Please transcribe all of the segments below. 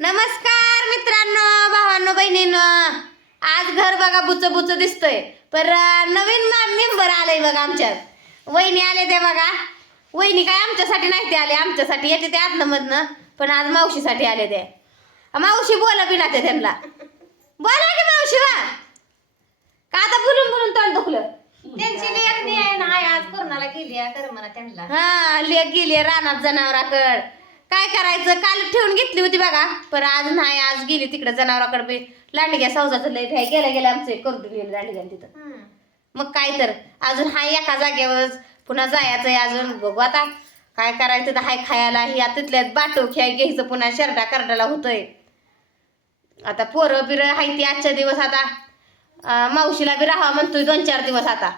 नमस्कार मित्रांनो भावांनो बहिणींनो. आज घर बघा बुच बुच दिसतंय. पर नवीन मेंबर आलंय बघा आमच्यात. वहिनी आले ते बघा. वहिनी काय आमच्यासाठी नाही ते आले आमच्यासाठी येते ते मधनं पण आज मावशीसाठी आले ते मावशी बोला बी ना ते त्यांना. बोला की मावशी वा. का आता बोलून बोलून तोंड दुखलं? त्यांची लेख नाही आज कोरोनाला गेली आहे कर म्हणा त्यांना. हा लेक गेली रानात जनावराकड काय करायचं? काल ठेवून घेतली होती बघा. पण आज नाही आज गेली तिकडे जनावराकडे बी. लांडग्या सौजाचं लय भ्याय गेल्या गेल्या आमचे करून गेले लांडग्या तिथं. मग काय तर. अजून हाय एका जागेवर पुन्हा जायचंय अजून. बघू आता काय करायचं तर हाय खायला. ही आता तिथल्यात बाटो खेळ घ्यायचं पुन्हा. शर्टा करडाला होतंय. आता पोरं बिरं हाय ती आजच्या दिवस आता. मावशीला बी राहावं म्हणतोय दोन चार दिवस आता.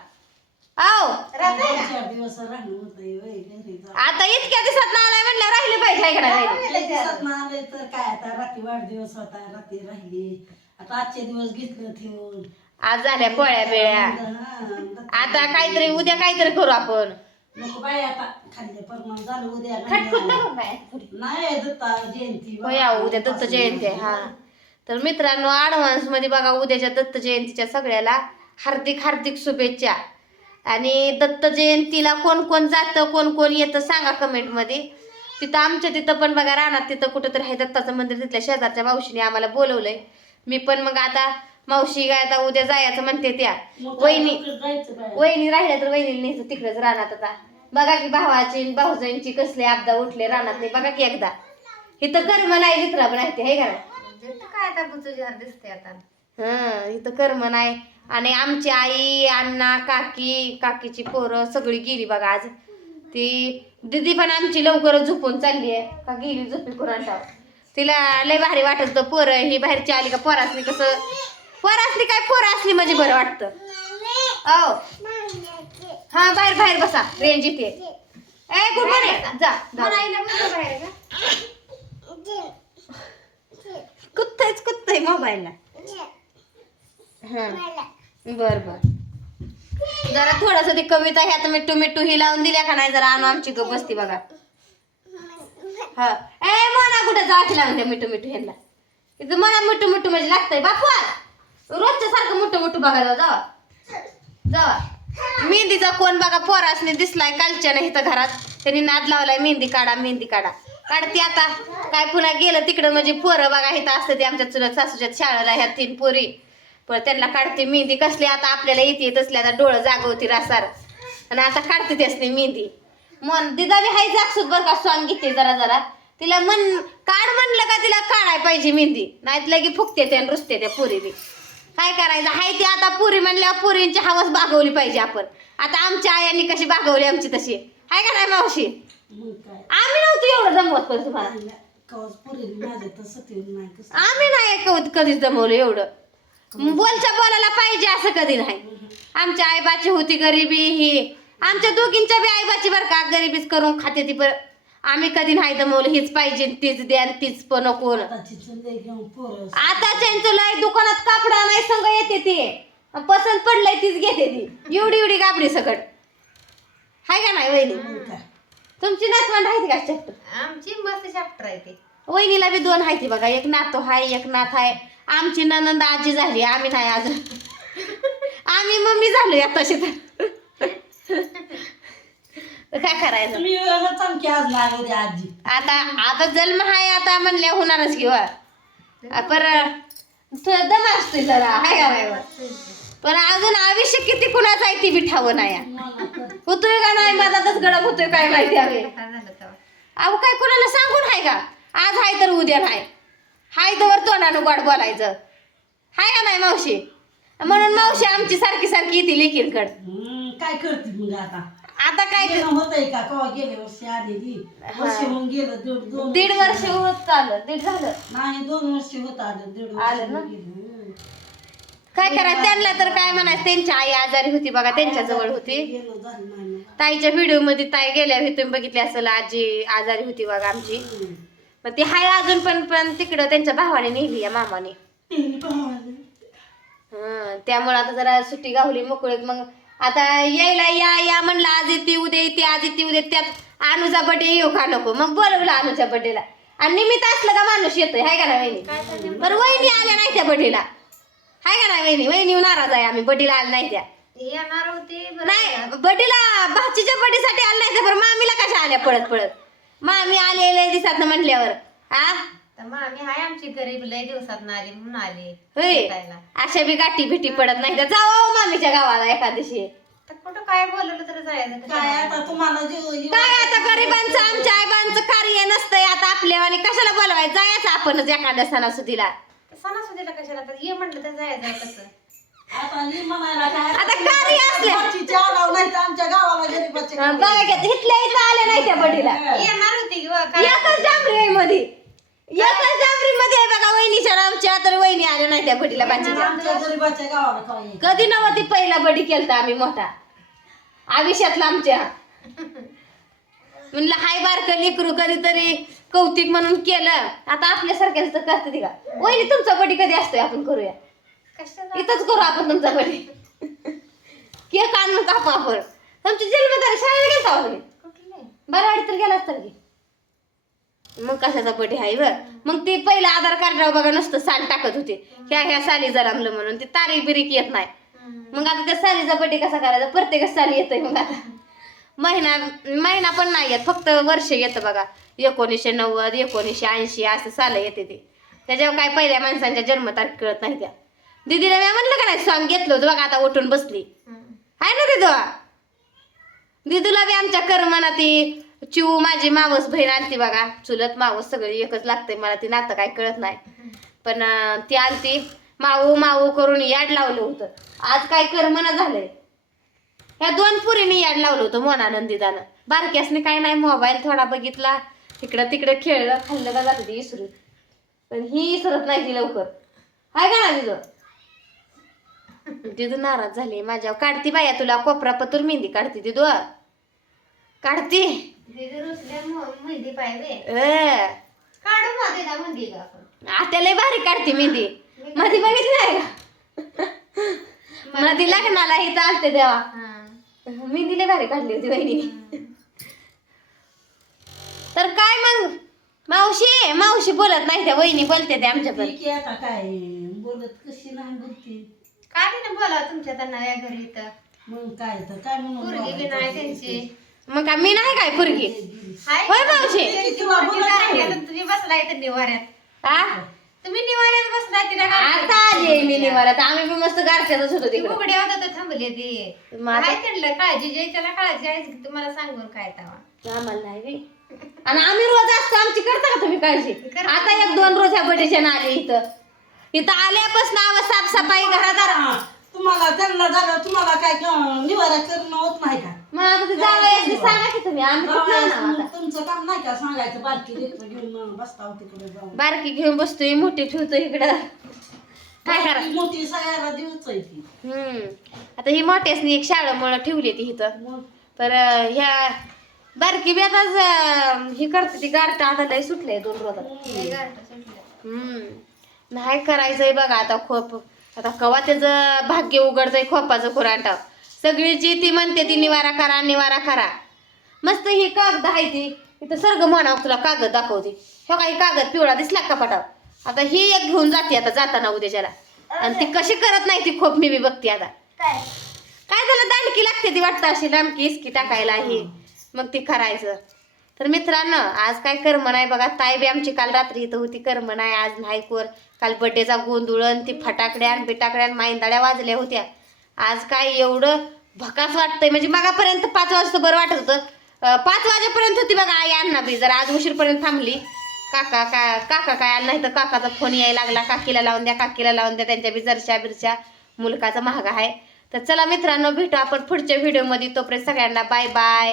आओ चार दिवस राहणं. आता इतक्या दिवसात आलाय म्हणलं राहिले पाहिजे हाय का नाही? दिवसात ना आले तर काय आता? रात्री वाढदिवस होता रात्री राहिली. आता आजचे दिवस घेतलं ठेवून. आज झाल्या पोळ्या बिळ्या. हा, आता काहीतरी उद्या काहीतरी करू आपण. नको बाई आता खाल्ले परमान झालं उद्या खटखट नाही नको काय? नाही दत्ता जयंती होय अहो, उद्या दत्त जयंती आहे हा. तर मित्रांनो ऍडव्हान्समध्ये बघा उद्याच्या दत्त जयंतीच्या सगळ्याला हार्दिक हार्दिक शुभेच्छा. आणि दत्त जयंतीला कोण कोण जातं कोण कोण येतं सांगा कमेंटमध्ये. तिथं आमच्या तिथं पण बघा रानात तिथं कुठं तरी आहे दत्ताचं मंदिर तिथल्या शेजारच्या मावशीने आम्हाला बोलवलंय. मी पण मग आता मावशी काय आता उद्या जायचं म्हणते त्या. वहिनी वहिनी राहिल्या तर वहिनी न्यायचं तिकडेच रानात आता. बघा की भावाची भाऊजांची कसले आपदा उठले रानात. नाही बघा की एकदा. इथं कर्म नाही मित्रा पण आहे ते हे का नाही? म्हणजे काय आता दिसते आता? हं इथं कर्म नाही. आणि आमची आई अण्णा काकी काकीची पोरं सगळी गेली बघा आज. ती दिदी पण आमची लवकरच झोपून चालली आहे. का गेली झोपी कुणाला तिला लय भारी वाटत होतं पोरं. ही बाहेरची आली का पोरासनी कसं? पोरासनी काय पोरं असली म्हणजे बरं वाटतं. औ. हा बाहेर बाहेर बसा. रेंज इथे. ए गुड मॉर्निंग जा. कुत्तयच कुत्तय मोबाईलला. हा. बर बर. जरा थोडस ती कविता ह्यात मिट्टू मिट्टू ही लावून दिल्या का नाही? जरा आणू आमची गप बसती बघा. हा. ए मना कुठं जा की लावून द्या मिट्टू मिट्टू ह्यांना. इथं मना मिट्टू मिट्टू म्हणजे लागतंय. बापू रोजच्या सारखं मोठं मोठं बघायला जावा. जावा. मेहंदीचा कोण बघा पोरासने दिसलाय कालच्या नाही इथं घरात. त्यांनी नाद लावलाय मेहंदी काढा मेहंदी काढा. काढते आता. काय पुन्हा गेलं तिकडं म्हणजे पोरं बघा इथं असतं ते आमच्या चुलत सासूच्या शाळेला ह्या तीन पोरी. पण त्यांना काढते मेहंदी. कसली आता आपल्याला येते तसली आता डोळं जागवती रासार. आणि आता काढते त्यासनी मेहंदी. मन दिदा बी हाय जागसूत बरं का सॉंग घेते जरा जरा. तिला मन काढ म्हणलं का तिला काढाय पाहिजे मेहंदी. नाहीत लगे फुकते त्या रुसते त्या पोरी बी काय करायचं? हाय ती आता पुरी म्हणल्यावर पुरींची हवस बागवली पाहिजे आपण. आता आमच्या आयांनी कशी बागवली आमची तशी? हाय का नाही मावशी? आम्ही नव्हतो एवढं जमवत पण तुम्हाला. आम्ही नाही कधी कधीच जमवलं एवढं. बोलच्या बोलायला पाहिजे असं कधी नाही. आमच्या आईबाची होती गरिबी ही. आमच्या दोघींच्या बी आईबाची बरं का गरिबीच करून खाते ती पर आम्ही कधी नाही जमवलं हीच पाहिजे तीच द्या आणि तीच पण नको आता त्यांचं लय दुकानात कापडा नाही संग येते ते. पसंत पडलंय तीच घेते ती. एवढी एवढी कापडी सकट हाय का नाही वहिनी? तुमची नातवंड आहे का चक्क आमची मस्त चॅप्टर आहे ते. वहिनीला बी दोन आहे ती बघा. एक नातो हाय एक नाथ आहे आमची ननंद आजी झाली आम्ही नाही अजून. आम्ही मम्मी झालो आताशी तर. तर काय करायचं? तुम्ही चमकी आज आता आता जन्म हाय आता म्हणल्या होणारच किंवा पर थोडं दम असतोय जरा हाय का नाही बा? पण अजून आयुष्य किती कुणाचं आहे ती बी ठावं नाही होतोय का नाही? मधातच गडप होतोय काय माहिती आहे तेव्हा? अहो काय कोणाला सांगून हाय का? आज हाय तर उद्या नाही. हाय तर तोंडानं गोड बोलायचं. हाय का नाही मावशी? म्हणून मावशी आमची सारखी सारखी येते लेकींकड. हम्म, काय करते मग आता? आता काय गेलं होतंय का? कवा गेले वर्षी आलेली? वर्ष होऊन गेलं दीड दोन दीड वर्ष होत चाललं दीड झालं. नाही दोन वर्ष होत आलं दीड वर्ष आलं ना? होऊन गेलं. हम्म. काय करायचं त्यांना तर काय म्हणायचं? त्यांची आई आजारी होती बघा त्यांच्या जवळ होती. गेलं झालं नाही ना. ताईच्या व्हिडिओमध्ये ताई गेल्यावर तुम्ही बघितली असेल आजी आजारी होती बघा आमची. हम्म. मग ती हाय अजून पण पण तिकडं त्यांच्या भावाने नेली या मामाने. हं, त्यामुळे आता जरा सुट्टी गावली मोकळीत. मग आता यायला या या म्हणलं आज येते उद्या येते आज येते उद्या त्यात अनुजा बर्थडे येऊ का नको? मग बोलवलं अनुच्या बर्थडेला आणि निमित्त असलं का माणूस येतोय हाय का ना वहिनी? बरं वहिनी आल्या नाही त्या बडीला हाय का ना वहिनी? वहिनी नाराज आहे आम्ही बडीला आल्या नाही त्या. येणार होती नाही बडीला भाचीच्या बडीसाठी आल्या नाही त्या बरं मामीला कशा आल्या पळत पळत? मामी आले लय दिसात म्हटल्यावर हा तर आम्ही हाय आमची गरीब लय दिवसात आली म्हणून आली होय. भेटायला. अशा बी गाठी भेटी पडत नाही. तर जावा हो मामीच्या गावाला एखादशी. तर कुठं काय बोलवलं तर जायचं काय कशाला? आता तुम्हाला जीव जीव- काय आता गरिबांचं आमच्या आईबांचं कार्य नसतंय. आता आपल्या आणि कशाला बोलवायचं? जायचं आपणच एखाद्या सणासुदीला. सणासुदीला कशाला? तर ये म्हटलं तर जायचं कसं आता म्हणायला काय आता भाचीचे आलाव नाही तर आमच्या गावाला गरीबाचे हा, बघा इथल्या इथं आल्या नाही त्या बडीला. येणार होती की बा, काय? एकच आहे मध्ये एकच डांबरी मध्ये आहे बघा वहिनीच्या आमच्या तर वहिनी आल्या नाही त्या बडीला बाचीच्या आमच्या गरीबाच्या गावाला काय कधी नव्हती पहिला बडी केलता आम्ही मोठा. आयुष्यातला आमच्या. म्हणलं हाय बारक लेकरू कधीतरी कौतिक म्हणून केलं. आता आपल्यासारख्याच तर करते ती का? वहिनी तुमचा बडी कधी असतोय? आपण करूया. कशाला? इथंच करू आपण तुमचा बडी. केक आणून कापू आपण तुमची जन्मतारीख शाळेला गेलता वहिनी बरं वाटत तर गेला असता की मग कशाचा बर्थडे आहे बर? मग ते पहिलं आधार कार्डावर बघा नसतं साल टाकत होते. ह्या ह्या साली जरामलं म्हणून. ते तारीख बिरीक येत नाही. मग आता त्या सालीचा बर्थडे कसा करायचा? प्रत्येक साली येतोय मग आता. महिना महिना पण नाही येत. फक्त वर्ष येतं बघा. एकोणीसशे नव्वद एकोणीसशे ऐंशी असं साल येते ते. त्याच्यावर काय पहिल्या माणसांच्या जन्मतारीख कळत नाही त्या. दिदीला मी म्हणलं का नाही सॉंग घेतलं होतं बघा आता उठून बसली. आहे ना दिदू. दिदूला बी आमच्या कर्मना ती चिऊ माझी मावस बहीण आणती बघा. चुलत मावस सगळी एकच लागते मला ती नातं काय कळत नाही. पण ती आलती माऊ माऊ करून याड लावलं होतं. आज काय कर्मना झालंय. ह्या दोन पुरीने याड लावलं होतं मोनानंदिदानं बारक्यासने काय नाही मोबाईल थोडा बघितला. इकडं तिकडं खेळलं खाल्लं का जातं ती इसरून. पण ही इसरत नाही ती लवकर. आहे का ना तिथं तिथं नाराज झाली. माझ्यावर काढती बाया तुला कोपरा पतूर मेहंदी काढते तिथं काढते. दीदी रुसल्या मो- मेहंदी पाहिजे. अ, काढू ना दीदा मेहंदी का आपण? आता लय भारी काढते मेहंदी. मध्ये बघितली नाही का? मध्ये लग्नाला इथं आलते तेव्हा. हा. मेहंदी लय भारी काढली होती बहिणी. तर काय मग? मावशी मावशी बोलत नाही त्या वहिनी बोलते ते आमच्या पण ठीक आहे आता काय बोलत कशी नाही बोलते? काय नाही ना बोला तुमच्या त्या नव्या घरी तर मग काय तर काय म्हणून पोरगी बी नाही त्यांची. मग का मी नाही काय पुरगी? हाय पोरगी तुम्ही बसलाय तर निवाऱ्यात. आ तुम्ही निवाऱ्यात बसलाय तिला आता आली मी निवारात आम्ही बी मस्त गारठ्यातच होतो तिकडे. उघड्या होता तर थांबले ती. मग आता- काय त्यांना काळजी जे त्याला काळजी आहे की तुम्हाला सांगून काय तवा आम्हाला नाही बी. आणि आम्ही रोज असतो. आमची करता का तुम्ही काळजी? करतो. आता एक दोन रोज ह्या बटेच्या आले इथं. इथं आल्यापासून आव साफसफाई घरादार हा, तुम्हाला त्यांना झालं तुम्हाला काय क- निवारा करणं होत नाही का? मग आता ते जावयाची सांगा की तुम्ही आम्ही कुठलं जावयाचं आणू आता? मग तुमचं काम नाही का? सांगायचं बारकी लेकरं घेऊन बसता तिकडे जाऊन. बारकी घेऊन बसतोय मोठी ठेवतो इकडं. काय करा मोठी आहे ती. हम्म. आता ही मोठ्यासनी एक शाळेमुळं ठेवली ती इथं मग? तर अं, ह्या बारकी बी आताच अं, ही करते ती गारटा आता लय सुटले दोन रोजात. हम्म. नाही करायचंय बघा आता खोप. आता कवा त्याचं भाग्य उघडतंय खोपाचं कुरांटाव सगळीची ती म्हणते ती निवारा करा निवारा करा. मस्त ही कागद आहे ती. इथं सर्ग म्हणावं तुला कागद दाखवते. हो काही कागद पिवळा दिसला का पटाव? आता ही एक घेऊन जाते आता जाताना उद्याच्याला. आणि ती कशी करत नाही ती खोप मी बी बघते आता. काय? काय झालं दांडकी लागते ती वाटतं अशी लांबकी इस्की टाकायला ही. मग ती करायचं. तर मित्रांनो आज काय कर्म नाही बघा. ताई बी आमची काल रात्री इथं होती कर्म नाही. आज नाही काल बड्डेचा गोंधुळण ती फटाकड्या बिटाकड्या माईंदाड्या वाजल्या होत्या. आज काय एवढं भकास वाटतंय. म्हणजे मगापर्यंत पाच वाजता बरं वाटत होतं. पाच वाजेपर्यंत होती बघा आई अण्णा बी. जरा आज उशीरपर्यंत थांबली. काका का काका काय अण्णा इथं तर काकाचा फोन यायला लागला. काकीला लावून द्या काकीला लावून द्या. त्यांच्या बी जरशा बिरशा मुलकाचा महागा आहे. तर चला मित्रांनो भेटू आपण पुढच्या व्हिडिओमध्ये तोपर्यंत सगळ्यांना बाय बाय